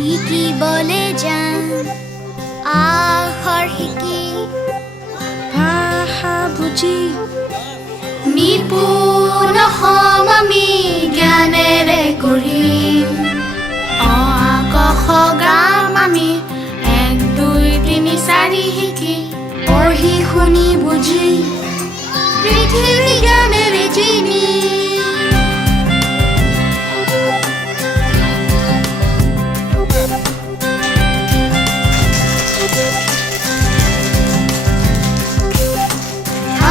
শিকিবলে যাম আখৰ শিকি ভাষা বুজি নিপুণ হম আমি জ্ঞানেৰে গঢ়িম অ আ ক খ গাম আমি 1 2 3 4 শিকি পঢ়ি শুনি বুজি পৃথিৱী জ্ঞানেৰে চিনি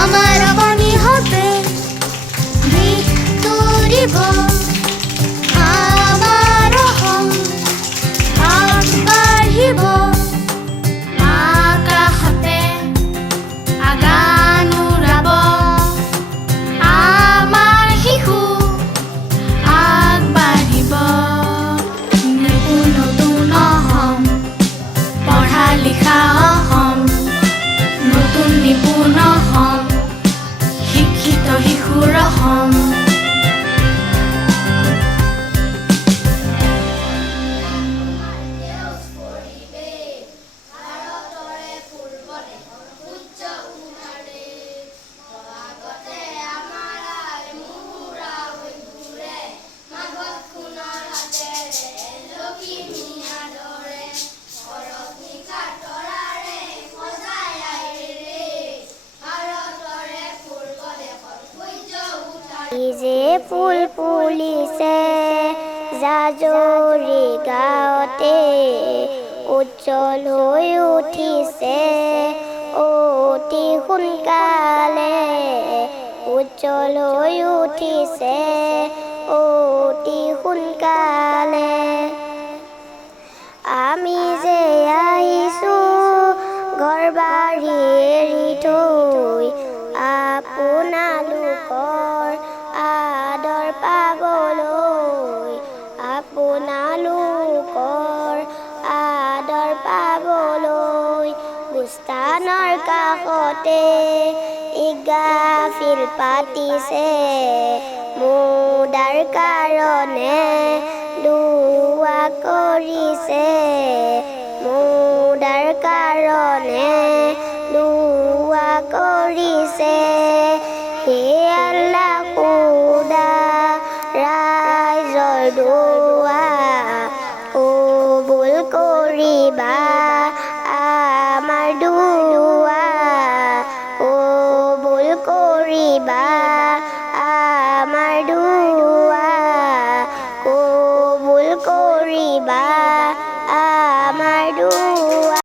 আমাৰ পানী হবে মৃত্যুৰিব আমাৰ অসম আগবাঢ়িব আকাশতে আগান উৰাব আমাৰ শিশু আগবাঢ়িব নিপুণ নতুন অসম পঢ়া লিখা অসম নতুন নিপুণ অসম শিক্ষিত শিশুৰ অসম যে ফুল ফুলিছে জাজৰি গাঁৱতে উজ্জ্বল হৈ উঠিছে অতি সোনকালে উজ্জ্বল হৈ উঠিছে অতি সোনকালে আমি যে আহিছোঁ ঘৰ বাৰী এৰি থৈ আপোনালোকৰ আদৰ পাবলৈ আপোনালোকৰ আদৰ পাবলৈ বুস্তানৰ কাষতে ইগাফিল পাতিছে মুদাৰ কাৰণে দুৱা কৰিছে মুদাৰ কাৰণে দুৱা কৰিছে হে আল্লাহ খুদা ৰাইজৰ দুৱা কবুল কৰিবা আমাৰ দুৱা কবুল কৰিবা আমাৰ দুৱা কবুল কৰিবা আমাৰ দুৱা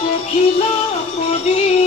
পখিলা পদি